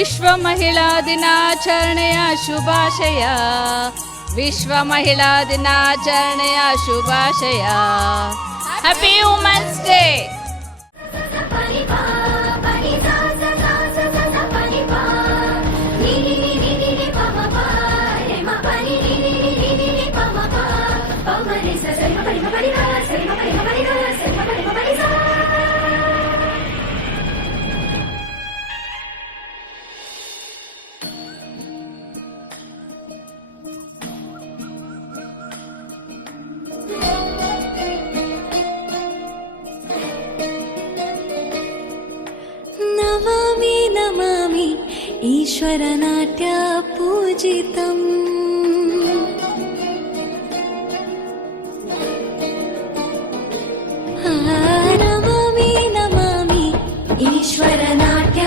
ವಿಶ್ವ ಮಹಿಳಾ ದಿನಾಚರಣೆಯ ಶುಭಾಶಯ. ವಿಶ್ವ ಮಹಿಳಾ ದಿನಾಚರಣೆಯ ಶುಭಾಶಯ. Happy women's day. ನಮಾಮಿ ನಮಾಮಿ ಈಶ್ವರ ನಾಟ್ಯ ಪೂಜಿತಂ. ನಮಾಮಿ ನಮಾಮಿ ಈಶ್ವರ ನಾಟ್ಯ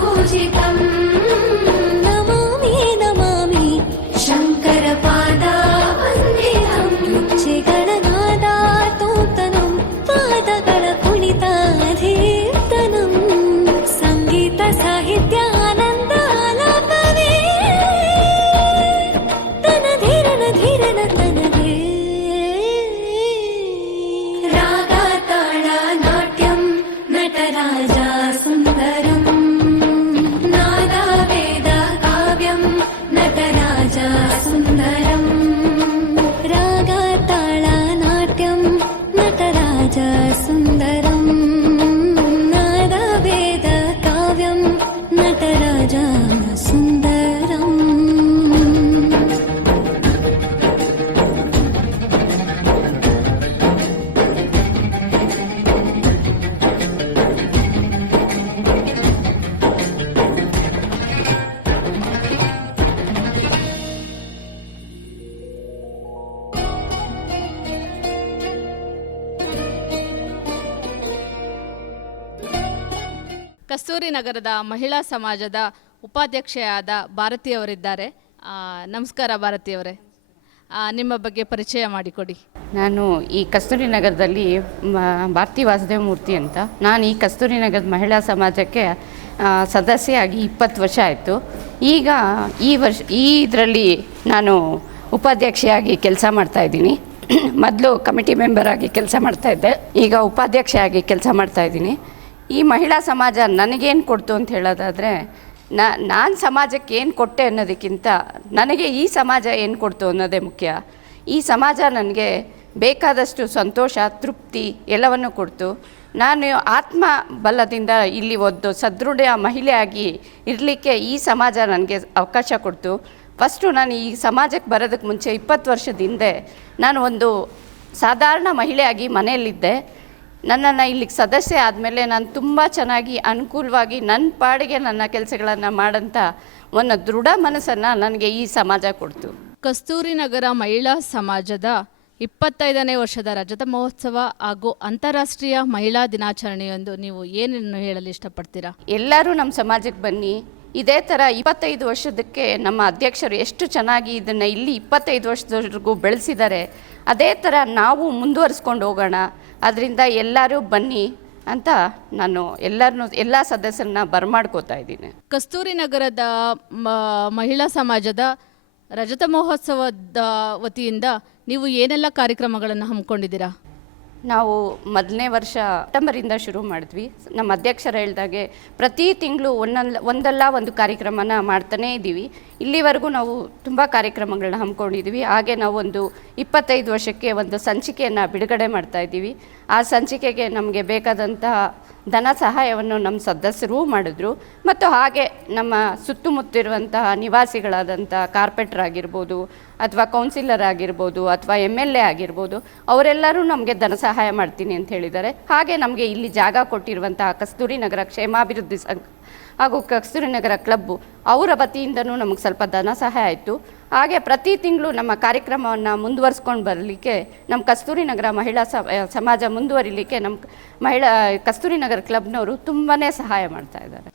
ಪೂಜಿತಂ. ನಮಾಮಿ ನಮಾಮಿ ಶಂಕರ ಪಾದ ವಂದಿತಂ. ಹೆಜ್ಜೆಗಳ ನಾದ ತೋತನಂ ಪಾದಗಳ ಕುಣಿತ ಧೀರ್ತನಂ. ಸಂಗೀತ ಸಾಹಿತ್ಯ ಆನಂದ ಆಲಾಪವೇ ತನ ಧೀರನ ಧೀರನ ತನದೇ. ರಾಗ ತಾಳ ನಾಟ್ಯಂ ನಟರಾಜ ಸುಂದರಂ. ನಾದ ವೇದ ಕಾವ್ಯಂ ನಟರಾಜ ಸುಂದರಂ. ರಾಗ ತಾಳ ನಾಟ್ಯಂ ನಟರಾಜ ಸುಂದರಂ. ನಾದ ವೇದ ಕಾವ್ಯಂ ನಟರಾಜ ಸುಂದರಂ. ಕಸ್ತೂರಿ ನಗರದ ಮಹಿಳಾ ಸಮಾಜದ ಉಪಾಧ್ಯಕ್ಷೆಯಾದ ಭಾರತಿಯವರಿದ್ದಾರೆ. ನಮಸ್ಕಾರ ಭಾರತಿಯವರೇ, ನಿಮ್ಮ ಬಗ್ಗೆ ಪರಿಚಯ ಮಾಡಿಕೊಡಿ. ನಾನು ಈ ಕಸ್ತೂರಿ ನಗರದಲ್ಲಿ ಭಾರತಿ ವಾಸುದೇವ ಮೂರ್ತಿ ಅಂತ. ನಾನು ಈ ಕಸ್ತೂರಿ ನಗರದ ಮಹಿಳಾ ಸಮಾಜಕ್ಕೆ ಸದಸ್ಯೆಯಾಗಿ 20 ವರ್ಷ ಆಯಿತು. ಈಗ ಇದರಲ್ಲಿ ನಾನು ಉಪಾಧ್ಯಕ್ಷೆಯಾಗಿ ಕೆಲಸ ಮಾಡ್ತಾಯಿದ್ದೀನಿ. ಮೊದಲು ಕಮಿಟಿ ಮೆಂಬರ್ ಆಗಿ ಕೆಲಸ ಮಾಡ್ತಾಯಿದ್ದೆ, ಈಗ ಉಪಾಧ್ಯಕ್ಷೆಯಾಗಿ ಕೆಲಸ ಮಾಡ್ತಾಯಿದ್ದೀನಿ. ಈ ಮಹಿಳಾ ಸಮಾಜ ನನಗೇನು ಕೊಡ್ತು ಅಂತ ಹೇಳೋದಾದರೆ, ನಾನು ಸಮಾಜಕ್ಕೆ ಏನು ಕೊಟ್ಟೆ ಅನ್ನೋದಕ್ಕಿಂತ ನನಗೆ ಈ ಸಮಾಜ ಏನು ಕೊಡ್ತು ಅನ್ನೋದೇ ಮುಖ್ಯ. ಈ ಸಮಾಜ ನನಗೆ ಬೇಕಾದಷ್ಟು ಸಂತೋಷ, ತೃಪ್ತಿ ಎಲ್ಲವನ್ನು ಕೊಡ್ತು. ನಾನು ಆತ್ಮ ಬಲದಿಂದ ಇಲ್ಲಿ ಒಂದು ಸದೃಢ ಮಹಿಳೆಯಾಗಿ ಇರಲಿಕ್ಕೆ ಈ ಸಮಾಜ ನನಗೆ ಅವಕಾಶ ಕೊಡ್ತು. ಫಸ್ಟು ನಾನು ಈ ಸಮಾಜಕ್ಕೆ ಬರೋದಕ್ಕೆ ಮುಂಚೆ 20 ವರ್ಷದ ಹಿಂದೆ ನಾನು ಒಂದು ಸಾಧಾರಣ ಮಹಿಳೆಯಾಗಿ ಮನೆಯಲ್ಲಿದ್ದೆ. ನನ್ನನ್ನು ಇಲ್ಲಿಗೆ ಸದಸ್ಯೆ ಆದಮೇಲೆ ನಾನು ತುಂಬ ಚೆನ್ನಾಗಿ ಅನುಕೂಲವಾಗಿ ನನ್ನ ಪಾಡಿಗೆ ನನ್ನ ಕೆಲಸಗಳನ್ನು ಮಾಡೋಂಥ ಒಂದು ದೃಢ ಮನಸ್ಸನ್ನು ನನಗೆ ಈ ಸಮಾಜ ಕೊಡ್ತು. ಕಸ್ತೂರಿ ನಗರ ಮಹಿಳಾ ಸಮಾಜದ 25ನೇ ವರ್ಷದ ರಜತ ಮಹೋತ್ಸವ ಹಾಗೂ ಅಂತಾರಾಷ್ಟ್ರೀಯ ಮಹಿಳಾ ದಿನಾಚರಣೆಯೊಂದು ನೀವು ಏನನ್ನು ಹೇಳಲು ಇಷ್ಟಪಡ್ತೀರಾ? ಎಲ್ಲರೂ ನಮ್ಮ ಸಮಾಜಕ್ಕೆ ಬನ್ನಿ. ಇದೇ ಥರ 25 ವರ್ಷದಕ್ಕೆ ನಮ್ಮ ಅಧ್ಯಕ್ಷರು ಎಷ್ಟು ಚೆನ್ನಾಗಿ ಇದನ್ನು ಇಲ್ಲಿ 25 ವರ್ಷದವರೆಗೂ ಬೆಳೆಸಿದ್ದಾರೆ, ಅದೇ ಥರ ನಾವು ಮುಂದುವರಿಸ್ಕೊಂಡು ಹೋಗೋಣ. ಅದರಿಂದ ಎಲ್ಲರೂ ಬನ್ನಿ ಅಂತ ನಾನು ಎಲ್ಲ ಸದಸ್ಯರನ್ನ ಬರಮಾಡ್ಕೋತಾ ಇದ್ದೀನಿ. ಕಸ್ತೂರಿ ನಗರದ ಮಹಿಳಾ ಸಮಾಜದ ರಜತ ಮಹೋತ್ಸವದ ವತಿಯಿಂದ ನೀವು ಏನೆಲ್ಲ ಕಾರ್ಯಕ್ರಮಗಳನ್ನು ಹಮ್ಮಿಕೊಂಡಿದ್ದೀರಾ? ನಾವು ಮೊದಲನೇ ವರ್ಷ ಸೆಪ್ಟೆಂಬರಿಂದ ಶುರು ಮಾಡಿದ್ವಿ. ನಮ್ಮ ಅಧ್ಯಕ್ಷರು ಹೇಳಿದಾಗೆ ಪ್ರತಿ ತಿಂಗಳು ಒಂದಲ್ಲ ಒಂದು ಕಾರ್ಯಕ್ರಮನ ಮಾಡ್ತಾನೇ ಇದ್ದೀವಿ. ಇಲ್ಲಿವರೆಗೂ ನಾವು ತುಂಬ ಕಾರ್ಯಕ್ರಮಗಳನ್ನ ಹಮ್ಮಿಕೊಂಡಿದ್ದೀವಿ. ಹಾಗೆ ನಾವು ಒಂದು 25 ವರ್ಷಕ್ಕೆ ಒಂದು ಸಂಚಿಕೆಯನ್ನು ಬಿಡುಗಡೆ ಮಾಡ್ತಾಯಿದ್ದೀವಿ. ಆ ಸಂಚಿಕೆಗೆ ನಮಗೆ ಬೇಕಾದಂತಹ ಧನ ಸಹಾಯವನ್ನು ನಮ್ಮ ಸದಸ್ಯರು ಮಾಡಿದ್ರು. ಮತ್ತು ಹಾಗೆ ನಮ್ಮ ಸುತ್ತಮುತ್ತಿರುವಂತಹ ನಿವಾಸಿಗಳಾದಂಥ ಕಾರ್ಪೊರೇಟರ್ ಆಗಿರ್ಬೋದು, ಅಥವಾ ಕೌನ್ಸಿಲರ್ ಆಗಿರ್ಬೋದು, ಅಥವಾ MLA ಆಗಿರ್ಬೋದು, ಅವರೆಲ್ಲರೂ ನಮಗೆ ಧನ ಸಹಾಯ ಮಾಡ್ತೀನಿ ಅಂತ ಹೇಳಿದ್ದಾರೆ. ಹಾಗೆ ನಮಗೆ ಇಲ್ಲಿ ಜಾಗ ಕೊಟ್ಟಿರುವಂತಹ ಕಸ್ತೂರಿ ನಗರ ಕ್ಷೇಮಾಭಿವೃದ್ಧಿ ಸಂಘ ಹಾಗೂ ಕಸ್ತೂರಿ ನಗರ ಕ್ಲಬ್ಬು ಅವರ ವತಿಯಿಂದನೂ ನಮಗೆ ಸ್ವಲ್ಪ ಧನ ಸಹಾಯ ಆಯಿತು. ಹಾಗೆ ಪ್ರತಿ ತಿಂಗಳು ನಮ್ಮ ಕಾರ್ಯಕ್ರಮವನ್ನು ಮುಂದುವರಿಸ್ಕೊಂಡು ಬರಲಿಕ್ಕೆ ನಮ್ಮ ಕಸ್ತೂರಿ ನಗರ ಮಹಿಳಾ ಸಮಾಜ ಮುಂದುವರಿಲಿಕ್ಕೆ ನಮ್ಮ ಕಸ್ತೂರಿ ನಗರ ಕ್ಲಬ್ನವರು ತುಂಬಾ ಸಹಾಯ ಮಾಡ್ತಾ ಇದ್ದಾರೆ.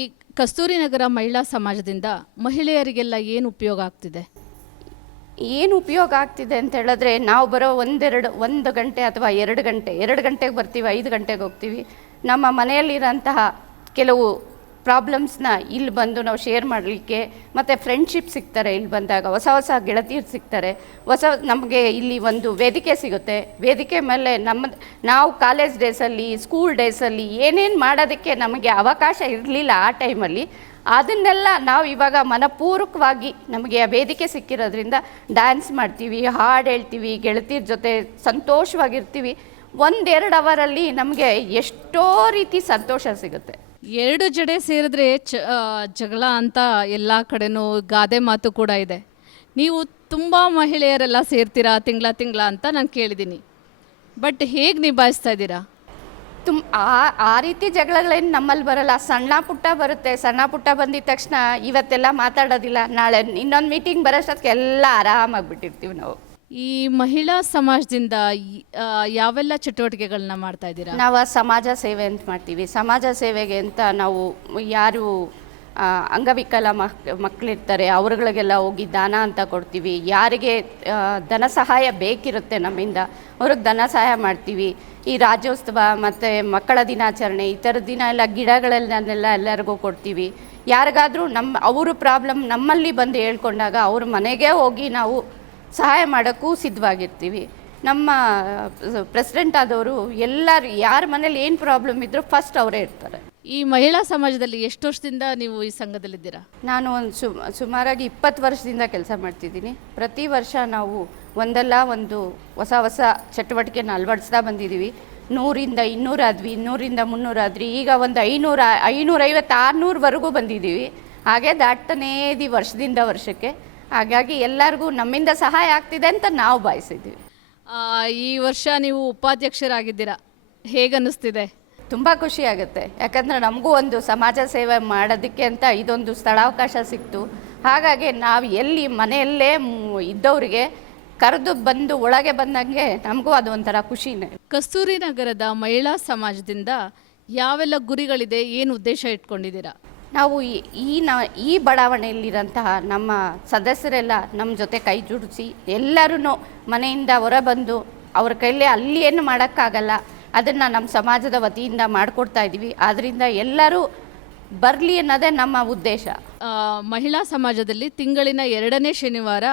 ಈ ಕಸ್ತೂರಿ ನಗರ ಮಹಿಳಾ ಸಮಾಜದಿಂದ ಮಹಿಳೆಯರಿಗೆಲ್ಲ ಏನು ಉಪಯೋಗ ಆಗ್ತಿದೆ? ಏನು ಉಪಯೋಗ ಆಗ್ತಿದೆ ಅಂತ ಹೇಳಿದ್ರೆ, ನಾವು ಬರೋ ಒಂದು ಗಂಟೆ ಅಥವಾ 2 ಗಂಟೆಗೆ ಬರ್ತೀವಿ, 5 ಗಂಟೆಗೆ ಹೋಗ್ತೀವಿ. ನಮ್ಮ ಮನೆಯಲ್ಲಿರೋಂತಹ ಕೆಲವು ಪ್ರಾಬ್ಲಮ್ಸ್ನ ಇಲ್ಲಿ ಬಂದು ನಾವು ಶೇರ್ ಮಾಡಲಿಕ್ಕೆ, ಮತ್ತು ಫ್ರೆಂಡ್ಶಿಪ್ ಸಿಗ್ತಾರೆ. ಇಲ್ಲಿ ಬಂದಾಗ ಹೊಸ ಗೆಳತಿಯರು ಸಿಗ್ತಾರೆ. ನಮಗೆ ಇಲ್ಲಿ ಒಂದು ವೇದಿಕೆ ಸಿಗುತ್ತೆ. ವೇದಿಕೆ ಮೇಲೆ ನಾವು ಕಾಲೇಜ್ ಡೇಸಲ್ಲಿ, ಸ್ಕೂಲ್ ಡೇಸಲ್ಲಿ ಏನೇನು ಮಾಡೋದಕ್ಕೆ ನಮಗೆ ಅವಕಾಶ ಇರಲಿಲ್ಲ ಆ ಟೈಮಲ್ಲಿ, ಅದನ್ನೆಲ್ಲ ನಾವು ಇವಾಗ ಮನಪೂರ್ವಕವಾಗಿ ನಮಗೆ ಆ ವೇದಿಕೆ ಸಿಕ್ಕಿರೋದ್ರಿಂದ ಡ್ಯಾನ್ಸ್ ಮಾಡ್ತೀವಿ, ಹಾಡು ಹೇಳ್ತೀವಿ, ಗೆಳತಿಯರ ಜೊತೆ ಸಂತೋಷವಾಗಿರ್ತೀವಿ. 1-2 ಅವರಲ್ಲಿ ನಮಗೆ ಎಷ್ಟೋ ರೀತಿ ಸಂತೋಷ ಸಿಗುತ್ತೆ. 2 ಜಡೆ ಸೇರಿದ್ರೆ ಜಗಳ ಅಂತ ಎಲ್ಲ ಕಡೆನೂ ಗಾದೆ ಮಾತು ಕೂಡ ಇದೆ. ನೀವು ತುಂಬ ಮಹಿಳೆಯರೆಲ್ಲ ಸೇರ್ತೀರಾ ತಿಂಗಳ ಅಂತ ನಾನು ಕೇಳಿದ್ದೀನಿ. ಬಟ್ ಹೇಗೆ ನಿಭಾಯಿಸ್ತಾ ಇದ್ದೀರಾ? ಆ ರೀತಿ ಜಗಳಗಳೇನು ನಮ್ಮಲ್ಲಿ ಬರಲ್ಲ. ಸಣ್ಣ ಪುಟ್ಟ ಬರುತ್ತೆ. ಸಣ್ಣ ಪುಟ್ಟ ಬಂದಿದ ತಕ್ಷಣ ಇವತ್ತೆಲ್ಲ ಮಾತಾಡೋದಿಲ್ಲ, ನಾಳೆ ಇನ್ನೊಂದು ಮೀಟಿಂಗ್ ಬರೋಷ್ಟೊತ್ತಿಗೆ ಎಲ್ಲ ಆರಾಮಾಗಿಬಿಟ್ಟಿರ್ತೀವಿ ನಾವು. ಈ ಮಹಿಳಾ ಸಮಾಜದಿಂದ ಯಾವೆಲ್ಲ ಚಟುವಟಿಕೆಗಳನ್ನ ಮಾಡ್ತಾ ಇದ್ದೀರಾ? ನಾವು ಸಮಾಜ ಸೇವೆ ಅಂತ ಮಾಡ್ತೀವಿ. ಸಮಾಜ ಸೇವೆಗೆ ಅಂತ ನಾವು ಯಾರು ಅಂಗವಿಕಲ ಮಕ್ಕಳಿರ್ತಾರೆ ಅವ್ರಗಳಿಗೆಲ್ಲ ಹೋಗಿ ದಾನ ಅಂತ ಕೊಡ್ತೀವಿ. ಯಾರಿಗೆ ಧನ ಸಹಾಯ ಬೇಕಿರುತ್ತೆ ನಮ್ಮಿಂದ ಅವ್ರಿಗೆ ಧನ ಸಹಾಯ ಮಾಡ್ತೀವಿ. ಈ ರಾಜ್ಯೋತ್ಸವ ಮತ್ತು ಮಕ್ಕಳ ದಿನಾಚರಣೆ ಈ ಥರದ ದಿನ ಎಲ್ಲ ಗಿಡಗಳನ್ನೆಲ್ಲ ಎಲ್ಲರಿಗೂ ಕೊಡ್ತೀವಿ. ಯಾರಿಗಾದರೂ ಅವರು ಪ್ರಾಬ್ಲಮ್ ನಮ್ಮಲ್ಲಿ ಬಂದು ಹೇಳ್ಕೊಂಡಾಗ ಅವ್ರ ಮನೆಗೆ ಹೋಗಿ ನಾವು ಸಹಾಯ ಮಾಡೋಕ್ಕೂ ಸಿದ್ಧವಾಗಿರ್ತೀವಿ. ನಮ್ಮ ಪ್ರೆಸಿಡೆಂಟ್ ಆದವರು ಎಲ್ಲರೂ ಯಾರ ಮನೇಲಿ ಏನು ಪ್ರಾಬ್ಲಮ್ ಇದ್ದರೂ ಫಸ್ಟ್ ಅವರೇ ಇರ್ತಾರೆ. ಈ ಮಹಿಳಾ ಸಮಾಜದಲ್ಲಿ ಎಷ್ಟು ವರ್ಷದಿಂದ ನೀವು ಈ ಸಂಘದಲ್ಲಿದ್ದೀರಾ? ನಾನು ಒಂದು ಸುಮಾರಾಗಿ 20 ವರ್ಷದಿಂದ ಕೆಲಸ ಮಾಡ್ತಿದ್ದೀನಿ. ಪ್ರತಿ ವರ್ಷ ನಾವು ಒಂದಲ್ಲ ಒಂದು ಹೊಸ ಚಟುವಟಿಕೆನ ಅಳವಡಿಸ್ತಾ ಬಂದಿದ್ದೀವಿ. 100ರಿಂದ 200 ಆದ್ವಿ, 200ರಿಂದ 300 ಆದ್ರಿ, ಈಗ ಒಂದು 500, 550, 600ವರೆಗೂ ಬಂದಿದ್ದೀವಿ. ಹಾಗೆ ದಾಟ್ತಾನೇ ಇದೀವಿ ವರ್ಷದಿಂದ ವರ್ಷಕ್ಕೆ. ಹಾಗಾಗಿ ಎಲ್ಲರಿಗೂ ನಮ್ಮಿಂದ ಸಹಾಯ ಆಗ್ತಿದೆ ಅಂತ ನಾವು ಭಾವಿಸಿದ್ದೀವಿ. ಈ ವರ್ಷ ನೀವು ಉಪಾಧ್ಯಕ್ಷರಾಗಿದ್ದೀರಾ, ಹೇಗನ್ನಿಸ್ತಿದೆ? ತುಂಬ ಖುಷಿ ಆಗುತ್ತೆ. ಯಾಕಂದರೆ ನಮಗೂ ಒಂದು ಸಮಾಜ ಸೇವೆ ಮಾಡೋದಕ್ಕೆ ಅಂತ ಇದೊಂದು ಸ್ಥಳಾವಕಾಶ ಸಿಕ್ತು. ಹಾಗಾಗಿ ನಾವು ಎಲ್ಲಿ ಮನೆಯಲ್ಲೇ ಇದ್ದವರಿಗೆ ಕರೆದು ಬಂದು ಒಳಗೆ ಬಂದಂಗೆ ನಮಗೂ ಅದು ಒಂಥರ ಖುಷಿನೇ. ಕಸ್ತೂರಿ ನಗರದ ಮಹಿಳಾ ಸಮಾಜದಿಂದ ಯಾವೆಲ್ಲ ಗುರಿಗಳಿದೆ, ಏನು ಉದ್ದೇಶ ಇಟ್ಕೊಂಡಿದ್ದೀರಾ? ನಾವು ಈ ಬಡಾವಣೆಯಲ್ಲಿರೋಂತಹ ನಮ್ಮ ಸದಸ್ಯರೆಲ್ಲ ನಮ್ಮ ಜೊತೆ ಕೈ ಜೋಡಿಸಿ ಎಲ್ಲರೂ ಮನೆಯಿಂದ ಹೊರಬಂದು ಅವ್ರ ಕೈಲಿ ಅಲ್ಲಿ ಏನು ಮಾಡೋಕ್ಕಾಗಲ್ಲ ಅದನ್ನು ನಮ್ಮ ಸಮಾಜದ ವತಿಯಿಂದ ಮಾಡಿಕೊಡ್ತಾ ಇದ್ದೀವಿ. ಆದ್ದರಿಂದ ಎಲ್ಲರೂ ಬರಲಿ ಅನ್ನೋದೇ ನಮ್ಮ ಉದ್ದೇಶ. ಮಹಿಳಾ ಸಮಾಜದಲ್ಲಿ ತಿಂಗಳಿನ 2ನೇ ಶನಿವಾರ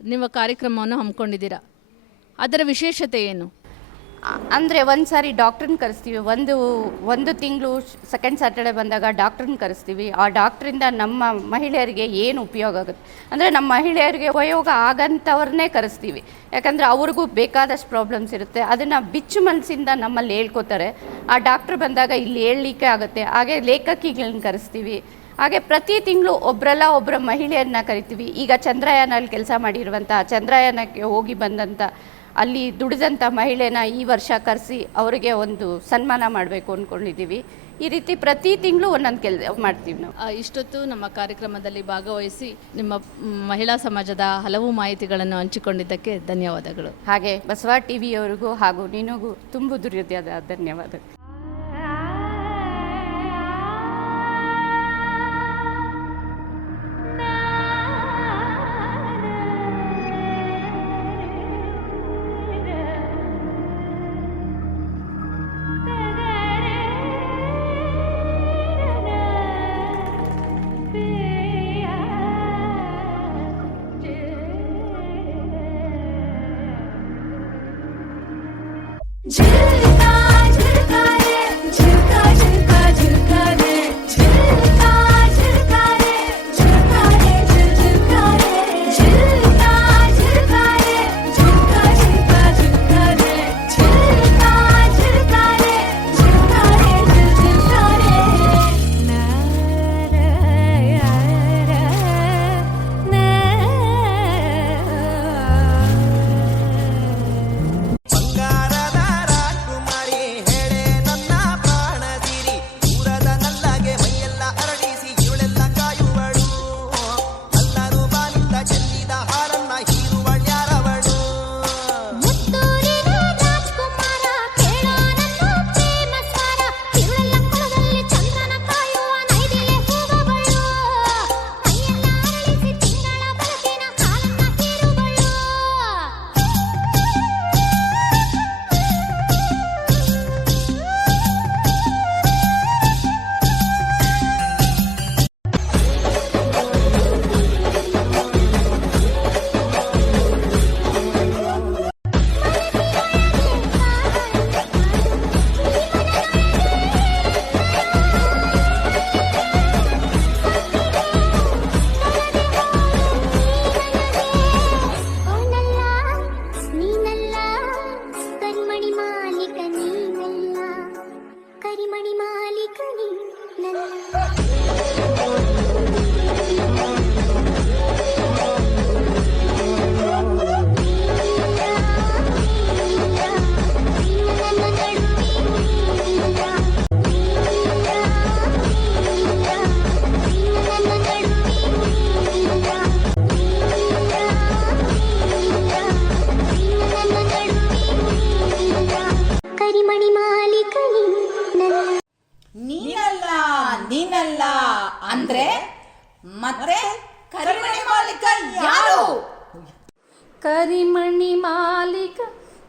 ನಿಮ್ಮ ಕಾರ್ಯಕ್ರಮವನ್ನು ಹಮ್ಮಿಕೊಂಡಿದ್ದೀರಾ. ಅದರ ವಿಶೇಷತೆ ಏನು? ಅಂದರೆ ಒಂದು ಸಾರಿ ಡಾಕ್ಟ್ರನ್ನ ಕರೆಸ್ತೀವಿ. ಒಂದು ತಿಂಗಳು ಸೆಕೆಂಡ್ ಸ್ಯಾಟರ್ಡೆ ಬಂದಾಗ ಡಾಕ್ಟ್ರನ್ನ ಕರೆಸ್ತೀವಿ. ಆ ಡಾಕ್ಟ್ರಿಂದ ನಮ್ಮ ಮಹಿಳೆಯರಿಗೆ ಏನು ಉಪಯೋಗ ಆಗುತ್ತೆ ಅಂದರೆ ನಮ್ಮ ಮಹಿಳೆಯರಿಗೆ ಉಪಯೋಗ ಆಗಂಥವ್ರನ್ನೇ ಕರೆಸ್ತೀವಿ. ಯಾಕಂದರೆ ಅವ್ರಿಗೂ ಬೇಕಾದಷ್ಟು ಪ್ರಾಬ್ಲಮ್ಸ್ ಇರುತ್ತೆ. ಅದನ್ನು ಬಿಚ್ಚು ಮನಸ್ಸಿಂದ ನಮ್ಮಲ್ಲಿ ಹೇಳ್ಕೊತಾರೆ. ಆ ಡಾಕ್ಟ್ರ್ ಬಂದಾಗ ಇಲ್ಲಿ ಹೇಳಲಿಕ್ಕೆ ಆಗುತ್ತೆ. ಹಾಗೆ ಲೇಖಕಿಗಳನ್ನ ಕರೆಸ್ತೀವಿ. ಹಾಗೆ ಪ್ರತಿ ತಿಂಗಳು ಒಬ್ಬರ ಮಹಿಳೆಯರನ್ನ ಕರಿತೀವಿ. ಈಗ ಚಂದ್ರಯಾನಲ್ಲಿ ಕೆಲಸ ಮಾಡಿರುವಂಥ, ಚಂದ್ರಯಾನಕ್ಕೆ ಹೋಗಿ ಬಂದಂಥ, ಅಲ್ಲಿ ದುಡಿದಂಥ ಮಹಿಳೆನ ಈ ವರ್ಷ ಕರೆಸಿ ಅವರಿಗೆ ಒಂದು ಸನ್ಮಾನ ಮಾಡಬೇಕು ಅಂದ್ಕೊಂಡಿದ್ದೀವಿ. ಈ ರೀತಿ ಪ್ರತಿ ತಿಂಗಳು ಒಂದೊಂದು ಕೆಲಸ ಮಾಡ್ತೀವಿ ನಾವು. ಇಷ್ಟೊತ್ತು ನಮ್ಮ ಕಾರ್ಯಕ್ರಮದಲ್ಲಿ ಭಾಗವಹಿಸಿ ನಿಮ್ಮ ಮಹಿಳಾ ಸಮಾಜದ ಹಲವು ಮಾಹಿತಿಗಳನ್ನು ಹಂಚಿಕೊಂಡಿದ್ದಕ್ಕೆ ಧನ್ಯವಾದಗಳು. ಹಾಗೆ ಬಸವ ಟಿವಿಯವರಿಗೂ ಹಾಗೂ ನಿನಗೂ ತುಂಬ ಹೃದಯದ ಧನ್ಯವಾದಗಳು. झुलका झुलका रे झुलका झुलका झुलका रे झुलका झुलका रे झुलका रे झुलका रे झुलका झुलका रे झुलका झुलका झुलका रे झुलका झुलका रे झुलका रे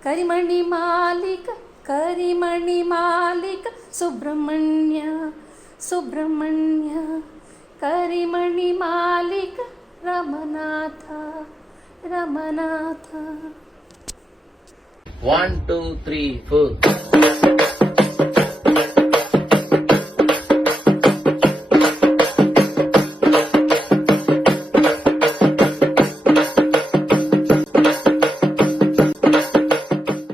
ಕರಿಮಣಿ ಮಾಲೀಕ ಸುಬ್ರಹ್ಮಣ್ಯ ಸುಬ್ರಹ್ಮಣ್ಯ ಕರಿಮಣಿ ಮಾಲೀಕ ರಮನಾಥ ರಮನಾಥ 1 2 3 4